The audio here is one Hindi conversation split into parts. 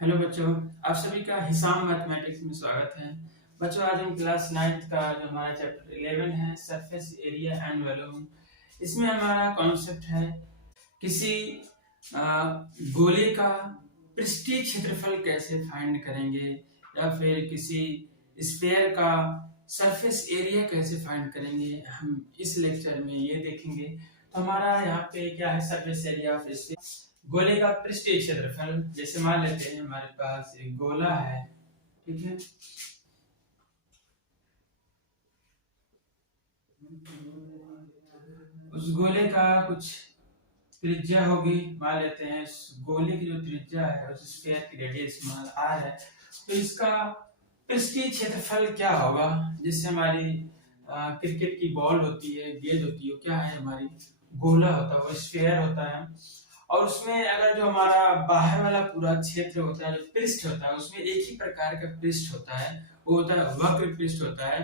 हेलो बच्चों, आप सभी का हिसाब मैथमेटिक्स में स्वागत है। बच्चों, आज हम क्लास 9th का जो हमारा चैप्टर 11 है सरफेस एरिया एंड वॉल्यूम, इसमें हमारा कॉन्सेप्ट है किसी अ, गोले का पृष्ठीय क्षेत्रफल कैसे फाइंड करेंगे या फिर किसी स्फीयर का सरफेस एरिया कैसे फाइंड करेंगे। हम इस लेक्चर में ये देखेंगे। तो हमारा यहाँ पे क्या है, सरफेस एरिया ऑफ स्फीयर, गोले का पृष्ठीय क्षेत्रफल। जैसे मान लेते हैं हमारे पास एक गोला है, ठीक है। उस गोले का कुछ त्रिज्या होगी, मान लेते हैं इस गोले की जो त्रिज्या है उस स्फीयर की रेडियस मान r है, तो इसका पृष्ठीय क्षेत्रफल क्या होगा। जिससे हमारी क्रिकेट की बॉल होती है, गेंद होती है, वो क्या है, हमारी गोला होता है, वो स्फीयर होता है। और उसमें अगर जो हमारा बाहर वाला पूरा क्षेत्र होता है, जो पृष्ठ होता है, उसमें एक ही प्रकार का पृष्ठ होता है, वो होता है वक्र पृष्ठ होता है,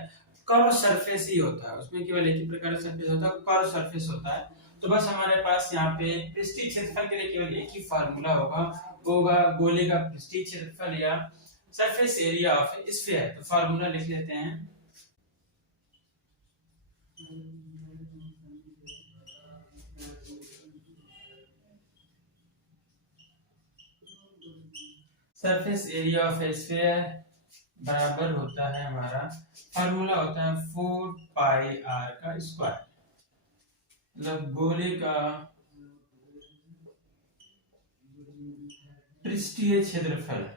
कर्व सरफेस ही होता है। उसमें केवल एक ही प्रकार का सरफेस होता है, कर्व सरफेस होता है। तो बस हमारे पास यहाँ पे पृष्ठीय क्षेत्रफल के लिए केवल एक ही फार्मूला होगा, वो होगा गोले का पृष्ठीय क्षेत्रफल या surface area of A sphere. तो फार्मूला लिख लेते हैं। Surface area of A sphere बराबर होता है, हमारा फार्मूला होता है 4 पाई आर का स्क्वायर। मतलब गोले का पृष्ठीय क्षेत्रफल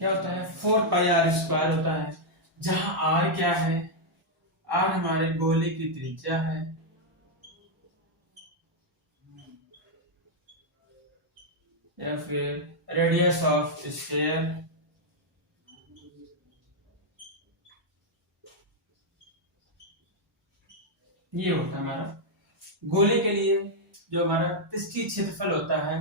क्या होता है, 4 पाई आर स्क्वायर होता है, जहां आर क्या है, आर हमारे गोले की त्रिज्या है, या फिर रेडियस ऑफ स्फीयर, ये होता है हमारा गोले के लिए जो हमारा पृष्ठीय क्षेत्रफल होता है।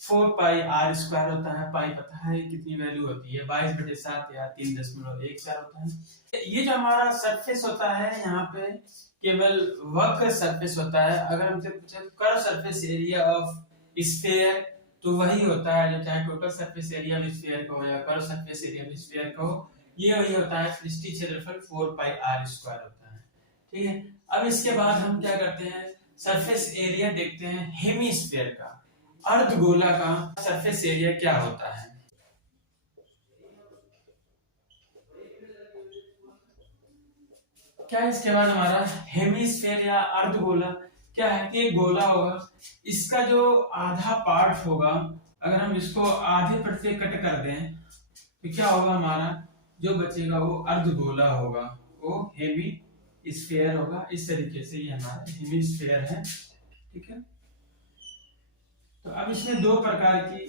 4 पाई आर स्क्वायर होता है, पाई पता है कितनी वैल्यू होती है, 22/7 या 3.14 होता है। ये जो हमारा सरफेस होता है, यहाँ पे केवल वक्र सरफेस होता है। अगर हमसे पूछे curve surface area of sphere, तो वही होता है जो चाहे total surface area of sphere का हो या curve surface area of sphere का हो, ये वही होता है, पृष्ठीय क्षेत्रफल 4 पाई आर स्क्वायर होता है, ठीक है। अब इसके बाद हम क्या करते हैं, सरफेस एरिया देखते हैं हेमीस्फीयर का, अर्धगोला का सरफेस एरिया क्या होता है। क्या इसके बाद हमारा हेमीस्फीयर या अर्धगोला क्या है कि गोला होगा, इसका जो आधा पार्ट होगा, अगर हम इसको आधे पर से कट कर दें तो क्या होगा, हमारा जो बचेगा वो अर्धगोला होगा, वो हेमी स्फीयर होगा। इस तरीके से ये हमारा हेमीस्फीयर है, ठीक है। तो अब इसमें दो प्रकार की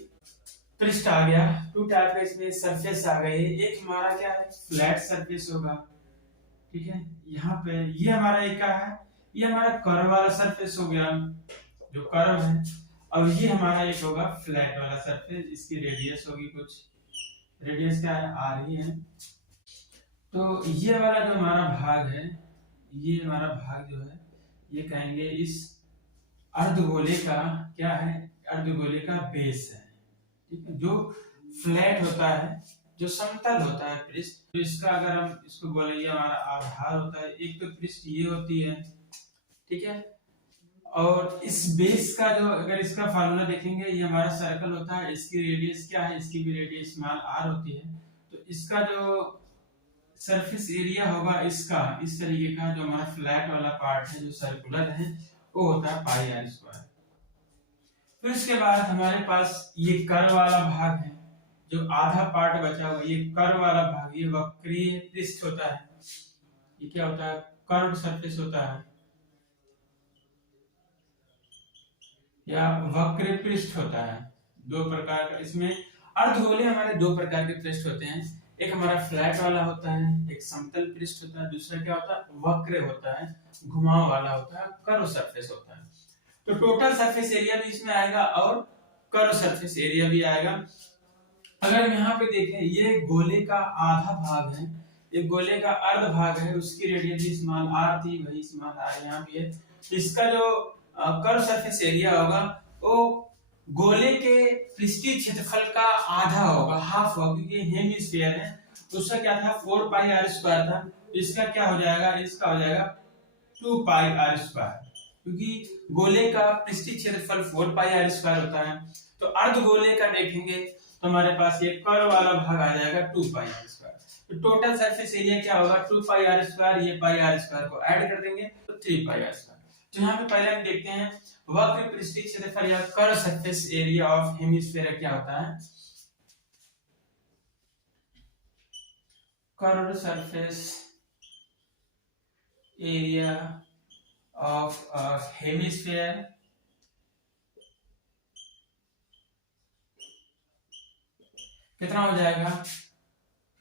पृष्ठ आ गया, टू टाइप का इसमें सरफेस आ गई। एक हमारा क्या है, फ्लैट सरफेस होगा, ठीक है। यहाँ पे ये हमारा एक क्या है, ये हमारा कर्व वाला सरफेस हो गया, जो कर्व है। अब ये हमारा एक होगा फ्लैट वाला सरफेस, इसकी रेडियस होगी कुछ, रेडियस क्या है, आर ही है। तो ये वाला जो हमारा भाग है, ये हमारा भाग जो है, ये कहेंगे इस अर्धगोले का क्या है, अर्धगोले का बेस है, ठीक है। जो फ्लैट होता है, जो समतल होता है पृष्ठ, तो इसका अगर हम इसको बोले, ये हमारा आधार होता है। एक तो पृष्ठ ये होती है, ठीक है। और इस बेस का जो, अगर इसका फार्मूला देखेंगे, ये हमारा सर्कल होता है, इसकी रेडियस क्या है, इसकी भी रेडियस मान आर होती है। तो इसका जो सरफेस एरिया होगा इसका, इस तरीके का जो हमारा फ्लैट वाला पार्ट है, जो सर्कुलर है, वो होता है पाई आर स्क्वायर। फिर इसके बाद हमारे पास ये कर्व वाला भाग है, जो आधा पार्ट बचा हुआ, ये कर्व वाला भाग, ये वक्रीय पृष्ठ होता है। ये क्या होता है, कर्व सरफेस होता है या वक्र पृष्ठ होता है। दो प्रकार का इसमें अर्धगोले हमारे दो प्रकार के पृष्ठ होते हैं, एक हमारा फ्लैट वाला होता है, एक समतल पृष्ठ होता है, दूसरा क्या होता है, वक्र होता है, घुमाव वाला होता है, कर्व सरफेस होता है। तो टोटल सरफेस एरिया भी इसमें आएगा और कर्व सरफेस एरिया भी आएगा। अगर यहाँ पे देखें, ये गोले का आधा भाग है, ये गोले का अर्ध भाग है, उसकी रेडियस स्मॉल आर थी, वही स्मॉल आर यहाँ भी है। इसका जो कर्व सरफेस एरिया होगा वो गोले के पृष्ठीय क्षेत्रफल का आधा होगा, हाफ होगा, क्योंकि हेमिस्फीयर है। तो उसका क्या था 4 पाई आर स्क्वायर था, तो इसका क्या हो जाएगा, इसका हो जाएगा 2 पाई आर स्क्वायर, क्योंकि गोले का पृष्ठीय क्षेत्रफल 4 पाई आर स्क्वायर होता है। तो अर्ध गोले का देखेंगे तो हमारे पास ये कर्व वाला भाग आ जाएगा 2 पाई आर स्क्वायर। तो टोटल सरफेस एरिया क्या होगा 2 पाई आर स्क्वायर, ये पाई आर स्क्वायर को ऐड कर देंगे तो 3 पाई आर स्क्वायर। तो यहाँ पे पहले हम देखते हैं वक्र पृष्ठीय क्षेत्रफल या curve surface area of hemisphere क्या होता है। Curve surface area of hemisphere कितना हो जाएगा,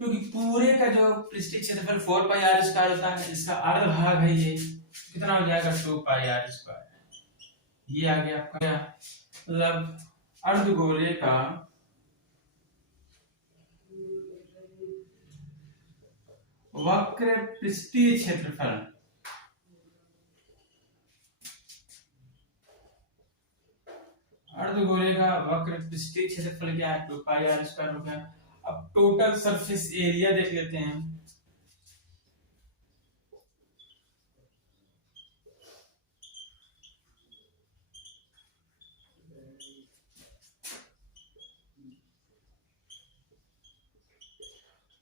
क्योंकि पूरे का जो पृष्ठीय क्षेत्रफल 4 पाई आर स्क्वायर होता है, इसका अर्ध भाग है ये, कितना हो जाएगा 2 पाई आर स्क्वायर। ये आ गया आपका, मतलब अर्धगोले का वक्र पृष्ठीय क्षेत्रफल अर्धगोले का वक्र पृष्ठीय क्षेत्रफल क्या है 2 पाई आर स्क्वायर हो गया। अब टोटल सरफेस एरिया देख लेते हैं।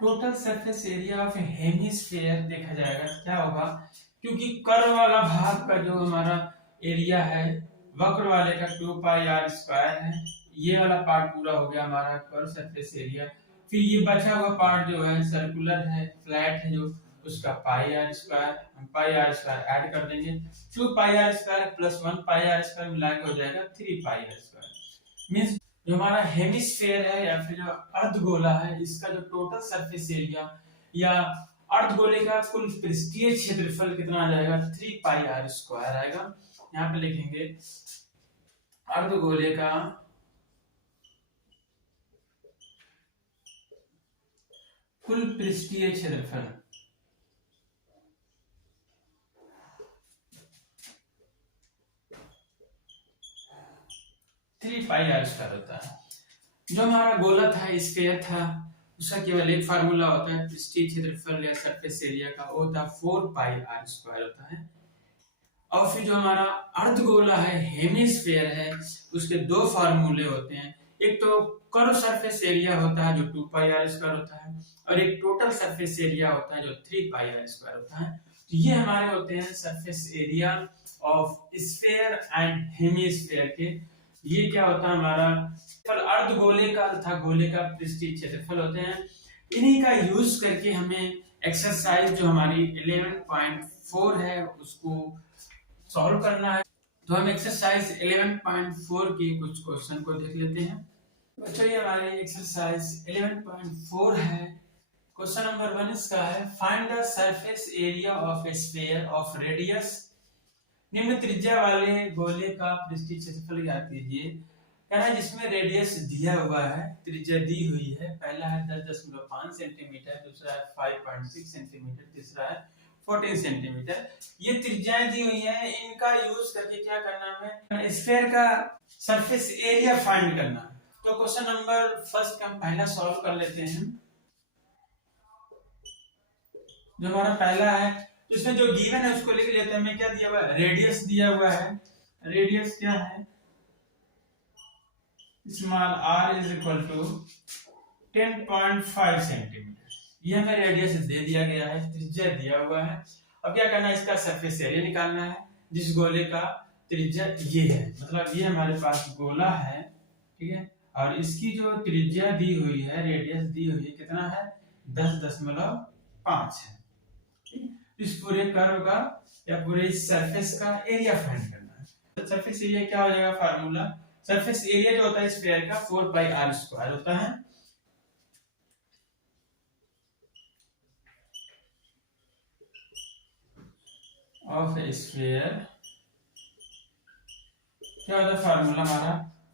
Total surface area of hemisphere देखा जाएगा क्या होगा, क्योंकि कर्व वाला भाग का जो हमारा एरिया है वक्र वाले का 2 पाई आर स्क्वायर है, ये वाला पार्ट पूरा हो गया हमारा कर्व सरफेस एरिया। फिर ये बचा हुआ पार्ट जो है सर्कुलर है, फ्लैट है, जो उसका पाई आर स्क्वायर, हम पाई आर स्क्वायर ऐड कर देंगे, 2 pi r square plus 1 pi r square मिला के हो जाएगा 3 पाई आर स्क्वायर। मींस जो हमारा हेमिस्फीयर है या फिर जो अर्धगोला है, इसका जो टोटल सरफेस एरिया या अर्धगोले का कुल पृष्ठीय क्षेत्रफल कितना आ जाएगा 3 पाई आर स्क्वायर आएगा। यहाँ पे लिखेंगे अर्धगोले का कुल पृष्ठीय क्षेत्रफल 3 पाई आर स्क्वायर होता है। जो हमारा गोला था, स्फीयर था, उसका केवल एक फार्मूला होता है पृष्ठीय क्षेत्रफल या सरफेस एरिया का, वो होता है 4 पाई आर स्क्वायर होता है। और फिर जो हमारा अर्धगोला है, हेमिस्फीयर है, उसके दो फार्मूले होते हैं। एक तो कर्व सरफेस एरिया होता है जो 2 पाई आर स्क्वायर होता है, और एक टोटल सरफेस एरिया होता है जो 3 पाई आर स्क्वायर होता है। तो ये हमारे होते हैं surface area of sphere and hemisphere के। ये क्या होता है हमारा अर्धगोले का तथा गोले का पृष्ठीय क्षेत्रफल होते हैं। इन्हीं का यूज करके हमें एक्सरसाइज जो हमारी 11.4 है उसको सॉल्व करना है। तो हम एक्सरसाइज 11.4 की कुछ क्वेश्चन को देख लेते हैं। बच्चों ये हमारी एक्सरसाइज 11.4 है। क्वेश्चन नंबर 1 इसका है, find the surface area of A sphere of radius, निम्न त्रिज्या वाले गोले का पृष्ठीय क्षेत्रफल ज्ञात कीजिए। क्या है जिसमें रेडियस दिया हुआ है, त्रिज्या दी हुई है, पहला है 10.5 सेंटीमीटर, दूसरा है 5.6 सेंटीमीटर, तीसरा है 14 सेंटीमीटर। ये त्रिज्याएं दी हुई हैं, इनका यूज करके क्या करना है, स्फीयर का सरफेस एरिया फाइंड करना है। तो क्वेश्चन नंबर फर्स्ट का हम पहला सॉल्व कर लेते हैं। जो हमारा पहला है, तो इसमें जो गिवन है उसको लिख लेते हैं। हमें क्या दिया हुआ है, रेडियस दिया हुआ है। रेडियस क्या है, small r is equal to 10.5 centimetre. ये हमें रेडियस दे दिया गया है, त्रिज्या दिया हुआ है। अब क्या करना है, इसका सरफेस एरिया निकालना है, जिस गोले का त्रिज्या ये है, मतलब ये हमारे पास गोला है, ठीक है, और इसकी जो त्रिज्या दी हुई है, रेडियस दी हुई है, कितना है 10.5 है। इस पूरे कर्व का या पूरे सरफेस का एरिया फाइंड करना है। सरफेस एरिया क्या हो जाएगा, फार्मूला सरफेस एरिया जो होता है स्फीयर का 4 पाई आर स्क्वायर होता है। ऑफ ए स्फीयर क्या होता है, फार्मूला हमारा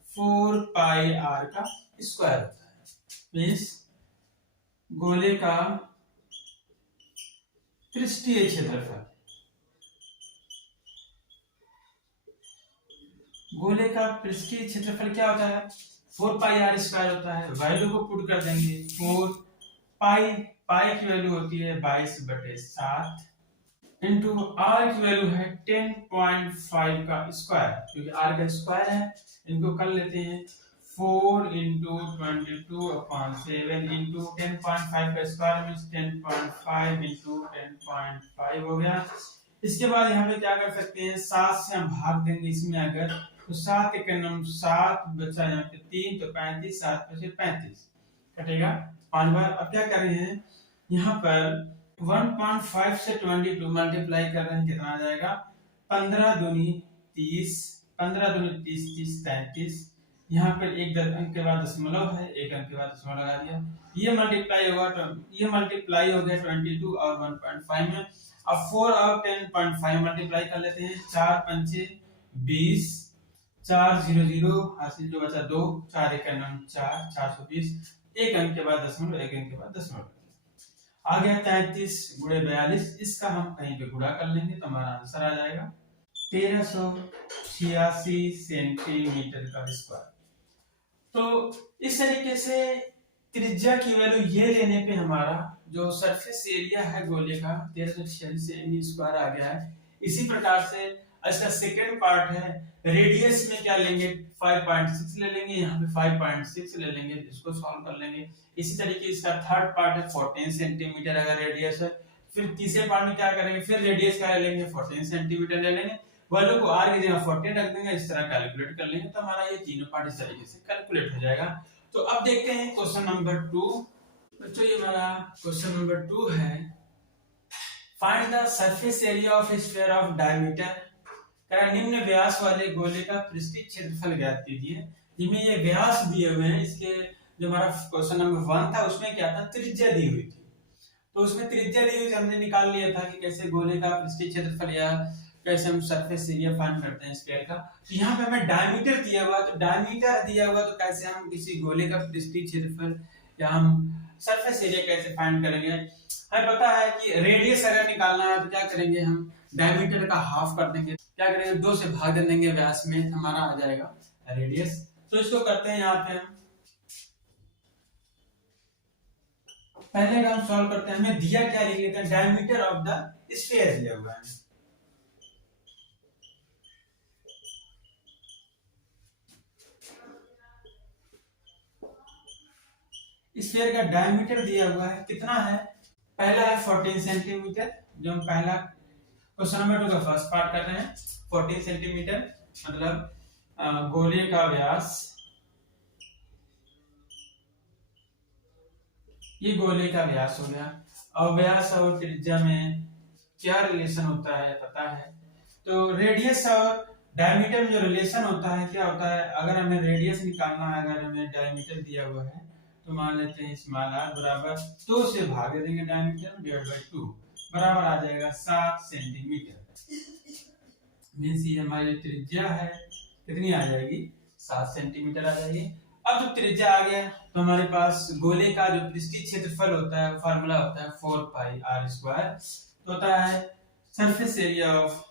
4 पाई आर का स्क्वायर होता है। मींस गोले का पृष्ठीय क्षेत्रफल गोले का पृष्ठीय क्षेत्रफल क्या होता है, 4 पाई आर स्क्वायर होता है। वैल्यू को पुट कर देंगे, 4 पाई, पाई की वैल्यू होती है 22/7 इंटू आर की वैल्यू है 10.5 का स्क्वायर, क्योंकि आर का स्क्वायर है। इनको कर लेते हैं 4 इंटू 22/7 इंटू 10.5 का स्क्वायर मीन्स 10.5 इंटू 10.5 हो गया। इसके बाद यहाँ पे क्या कर सकते हैं, 7 से हम भाग देंगे इसमें अगर, तो 7 के नम 7 बचा यहाँ पे 3 तो 35, 7 बचे 35 कटेगा 5 बार। अब क्या कर रहे हैं, यहाँ पर 1.5 से 22 मल्टीप्लाई कर रहे हैं, कितना आ जाएगा 15 दूनी 30, 15 दूनी 30, 30 33। यहाँ पर एक अंक के बाद दशमलव है, एक अंक के बाद दशमलव लगा दिया, ये मल्टीप्लाई होगा, ये मल्टीप्लाई हो गया 22 और 1.5 में। अब 4 और 10.5 मल्टीप्लाई कर लेते हैं, 4 पंचे 20, 4 0 0 हासिल जो बचा 2, 4 1 4, 420, एक अंक के बाद दशमलव, एक अंक के बाद दशमलव आ गया 33 गुणे 42। इसका हम कहीं पे गुणा कर लेंगे तो हमारा आंसर आ जाएगा 1386 सेंटीमीटर का स्क्वायर। तो इस तरीके से त्रिज्या की वैल्यू ये लेने पे हमारा जो सरफेस एरिया है गोले का 1386 सेमी स्क्वायर आ गया है। इसी प्रकार से इसका सेकंड पार्ट है, रेडियस में क्या लेंगे 5.6 ले लेंगे, यहाँ पे 5.6 ले लेंगे, इसको सॉल्व कर लेंगे। इसी तरीके इसका थर्ड पार्ट है 14 सेंटीमीटर अगर रेडियस है। फिर तीसरे पार्ट में क्या करेंगे, फिर रेडियस क्या ले लेंगे 14 सेंटीमीटर ले लेंगे, वैल्यू को r की जगह 14 रख देंगे, इस तरह कैलकुलेट कर लेंगे तो हमारा ये तीनों पार्ट इस तरीके से कैलकुलेट हो जाएगा। तो अब देखते हैं क्वेश्चन नंबर 2। बच्चों ये हमारा क्वेश्चन नंबर 2 है, find the surface area of sphere of diameter. निम्न व्यास वाले गोले का पृष्ठीय क्षेत्रफल ज्ञात कीजिए। जिनमें ये व्यास दिए हुए हैं, इसके जो हमारा क्वेश्चन नंबर 1 था उसमें क्या था, त्रिज्या दी हुई थी, तो उसमें त्रिज्या दी हुई थी, हमने निकाल लिया था कि कैसे गोले का पृष्ठीय क्षेत्रफल या कैसे हम सरफेस एरिया फाइंड करते हैं स्फीयर का। तो यहाँ पे हमें डायमीटर दिया हुआ, तो डायमीटर दिया हुआ तो कैसे हम किसी गोले का पृष्ठीय क्षेत्रफल या हम सरफेस एरिया कैसे फाइंड करेंगे। हमें पता है कि रेडियस अगर निकालना है तो क्या करेंगे, हम डायमीटर का हाफ कर देंगे, क्या करेंगे 2 से भाग देंगे व्यास में, हमारा आ जाएगा रेडियस। तो इसको करते हैं, यहाँ पे हम पहले का हम सॉल्व करते हैं, हमें दिया क्या लिख लेते हैं, डायमीटर ऑफ द स्फीयर दिया हुआ है। स्फीयर का डायमीटर दिया हुआ है, कितना है, पहला है 14 सेंटीमीटर, जो हम पहला क्वेश्चन नंबर 2 का फर्स्ट पार्ट कर रहे हैं। 14 सेंटीमीटर मतलब गोले का व्यास, ये गोले का व्यास हो गया। और व्यास और त्रिज्या में क्या रिलेशन होता है पता है, तो रेडियस और डायमीटर में जो रिलेशन होता है क्या होता है, अगर हमें रेडियस निकालना है, अगर हमें डायमीटर दिया हुआ है तो मान लेते हैं स्मॉल r बराबर 2 से भाग देंगे डायमीटर डिवाइड बाय 2, बराबर आ जाएगा 7 सेंटीमीटर। मींस ये हमारी त्रिज्या है कितनी आ जाएगी, 7 सेंटीमीटर आ जाएगी। अब जब त्रिज्या आ गया तो हमारे पास गोले का जो पृष्ठीय क्षेत्रफल होता है फार्मूला होता है 4 पाई r स्क्वायर, तो होता है सरफेस एरिया ऑफ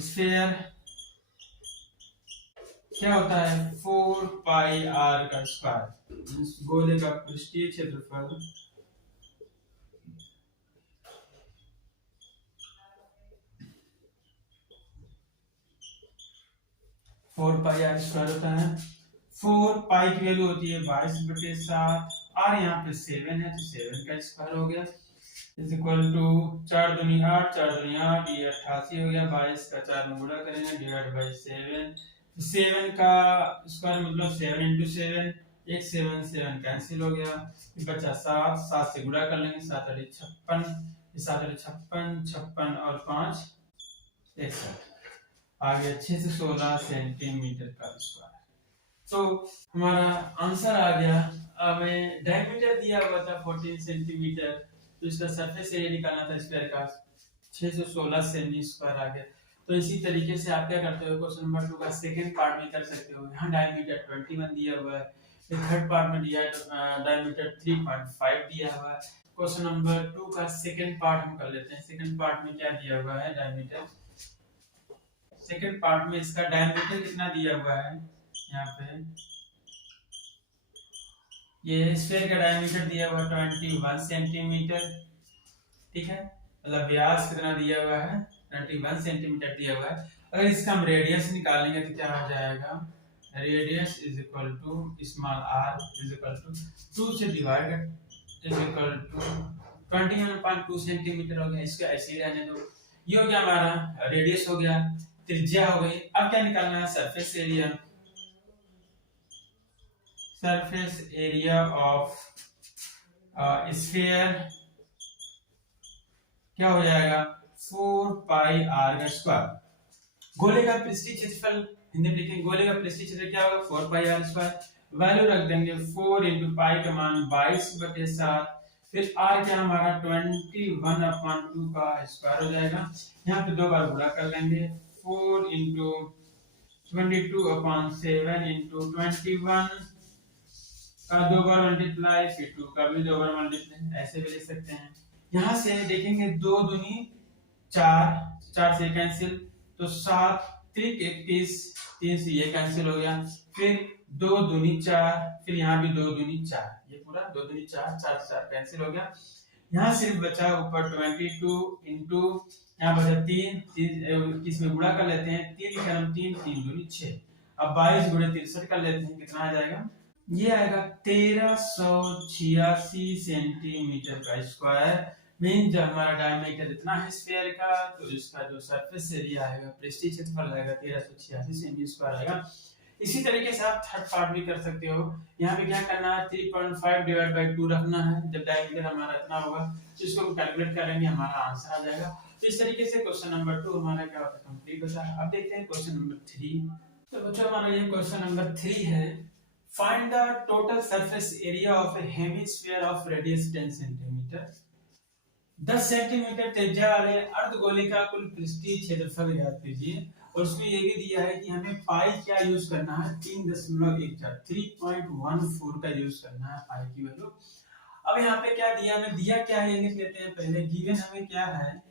स्फीयर क्या होता है 4 पाई r का स्क्वायर, गोले का पृष्ठीय क्षेत्रफल 4 पाई r स्क्वायर होता है। 4 पाई की वैल्यू होती है 22/7, r यहाँ पे 7 है तो 7 का स्क्वायर हो गया, इज इक्वल टू 4 दूनी 8, 4 दूनी 8, ये 88 हो गया, 22 का 4 में गुणा करेंगे डिवाइड बाय 7, 7 का स्क्वायर मतलब 7 into 7, एक 7 7 कैंसिल हो गया, बचा 7, 7 से गुणा कर लेंगे 7 8 56, 7 8 56, 56 और 5 61, आ गया 6 से 16 सेंटीमीटर का स्क्वायर। तो हमारा आंसर आ गया। हमें डायमीटर दिया हुआ था 14 सेंटीमीटर, तो इसका सरफेस एरिया निकालना था स्क्वायर का 6 से 16 सेमी स्क्वायर आ गया। तो इसी तरीके से आप क्या करते हो, क्वेश्चन नंबर 2 का सेकंड पार्ट भी कर सकते हो। यहाँ डायमीटर 21 दिया हुआ है, थर्ड पार्ट में दिया डायमीटर 3.5 दिया हुआ है, क्वेश्चन नंबर 2 का सेकंड पार्ट हम कर लेते हैं। सेकंड पार्ट में क्या दिया हुआ है, डायमीटर। सेकंड पार्ट में इसका डायमीटर कितना दिया हुआ है, यहाँ पे ये स्फीयर का डायमीटर दिया हुआ है 21 सेंटीमीटर, ठीक है। मतलब व्यास कितना दिया हुआ है, 21 सेंटीमीटर दिया हुआ है। अगर इसका हम रेडियस निकालेंगे तो क्या हो जाएगा, radius is equal to small r is equal to 2 से divided is equal to 21.2 centimetre हो गया। इसको ऐसे ही रहने दो। ये हो गया हमारा रेडियस, हो गया त्रिज्या हो गई। अब क्या निकालना है, surface area. Surface area of sphere क्या हो जाएगा, 4 पाई r स्क्वायर। गोले का पृष्ठीय क्षेत्रफल हिंदी में लिखेंगे, गोले का पृष्ठीय क्षेत्र क्या होगा, 4 पाई r स्क्वायर। वैल्यू रख देंगे 4 into पाई का मान 22/7, फिर r क्या हमारा 21/2 का स्क्वायर हो जाएगा। यहाँ पे दो बार गुणा कर लेंगे, 4 into 22/7 into 21 का दो बार मल्टीप्लाई, फिर 2 का भी दो बार मल्टीप्लाई, ऐसे भी लिख सकते हैं। यहाँ से देखेंगे 2 दूनी 4, 4 से कैंसिल तो 7 त्रिक 21, 3 से ये कैंसिल हो गया, फिर 2 दूनी 4, फिर यहाँ भी 2 दूनी 4, ये पूरा 2 दूनी 4, 4 4 कैंसिल हो गया। यहाँ सिर्फ बचा ऊपर 22 इंटू यहाँ बचा 3 किस में गुणा कर लेते हैं, 3 का 3 3 दूनी 6। अब 22 गुणे 63 कर लेते हैं, कितना आ जाएगा, ये आएगा 1386 सेंटीमीटर का स्क्वायर। मीन जब हमारा डायमीटर इतना है स्फीयर का, तो इसका जो सरफेस एरिया आएगा, पृष्ठीय क्षेत्रफल आएगा 1386 सेंटीमीटर स्क्वायर आएगा। इसी तरीके से आप थर्ड पार्ट भी कर सकते हो। यहाँ पे क्या करना है, 3.5 डिवाइड बाय 2 रखना है। जब डायमीटर हमारा इतना होगा तो इसको कैलकुलेट करेंगे, हमारा आंसर आ जाएगा। तो इस तरीके से क्वेश्चन नंबर 2 हमारा क्या होता है, कंप्लीट होता है। अब देखते हैं क्वेश्चन नंबर 3। तो बच्चों हमारा ये क्वेश्चन नंबर 3 है, find the total surface area of A hemisphere of radius 10 centimetre. 10 centimetre त्रिज्या वाले अर्धगोले का कुल पृष्ठीय क्षेत्रफल ज्ञात कीजिए। और उसमें ये भी दिया है कि हमें पाई क्या यूज करना है, 3.14 का यूज करना है पाई की वैल्यू। अब यहाँ पे क्या दिया, हमें दिया क्या है ये लिख लेते हैं पहले। गिवन हमें क्या है,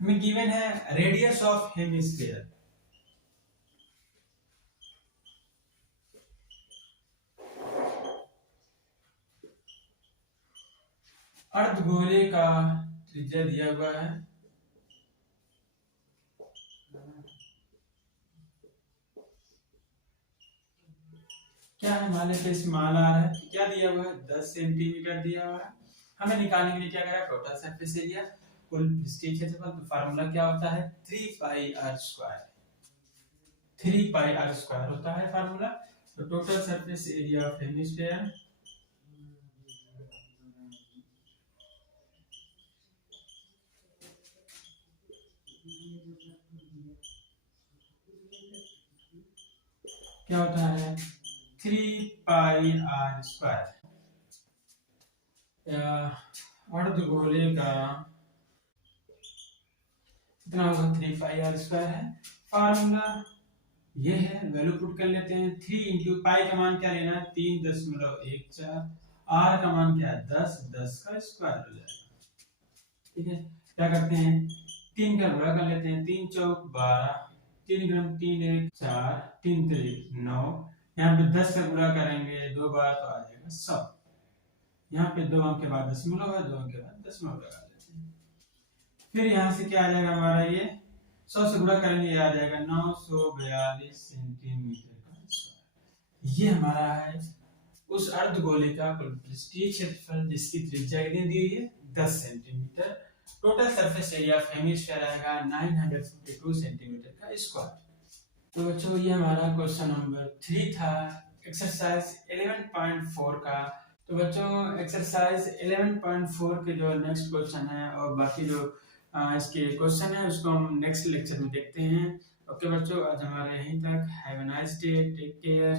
हमें गिवन है रेडियस ऑफ हेमिस्फीयर। अर्धगोले का त्रिज्या दिया हुआ है, क्या है, हमारे पे स्मॉल r है, क्या दिया हुआ है 10 सेंटीमीटर दिया हुआ है। हमें निकालने के लिए क्या करा, टोटल सरफेस एरिया कुल पृष्ठीय क्षेत्रफल। तो फार्मूला क्या होता है, 3 पाई r स्क्वायर, 3 पाई r स्क्वायर होता है फार्मूला। तो total surface area of hemisphere क्या होता है, 3 पाई r स्क्वायर। अर्धगोले का कितना होगा, 3 पाई r स्क्वायर है। फार्मूला ये है, वैल्यू पुट कर लेते हैं। 3 इंटू पाई का मान क्या लेना है, 3.14, r का मान क्या है 10, 10 का स्क्वायर हो जाएगा। ठीक है, क्या करते हैं, 3 का गुणा कर लेते हैं, 3 चौक 12, 3 ग्राम 3 1 4, 3 3 9। यहाँ पे 10 का गुणा करेंगे 2 बार तो आ जाएगा 100। यहाँ पे 2 अंक के बाद दशमलव है, 2 अंक के बाद दशमलव लगा लेते हैं। फिर यहाँ से क्या आ जाएगा हमारा, ये 100 से गुणा करेंगे, ये आ जाएगा 942 सेंटीमीटर का स्क्वायर। ये हमारा है उस अर्धगोले का कुल पृष्ठीय क्षेत्रफल, जिसकी त्रिज्या कितनी दी हुई है 10 centimetre. Total surface area of hemisphere आएगा 952 सेंटीमीटर का स्क्वायर। तो बच्चों ये हमारा क्वेश्चन नंबर 3 था, एक्सरसाइज 11.4 का। तो बच्चों एक्सरसाइज 11.4 के जो नेक्स्ट क्वेश्चन है और बाकी जो इसके क्वेश्चन है उसको हम नेक्स्ट लेक्चर में देखते हैं। ओके बच्चों, आज हमारा यहीं तक। Have a nice day, take care.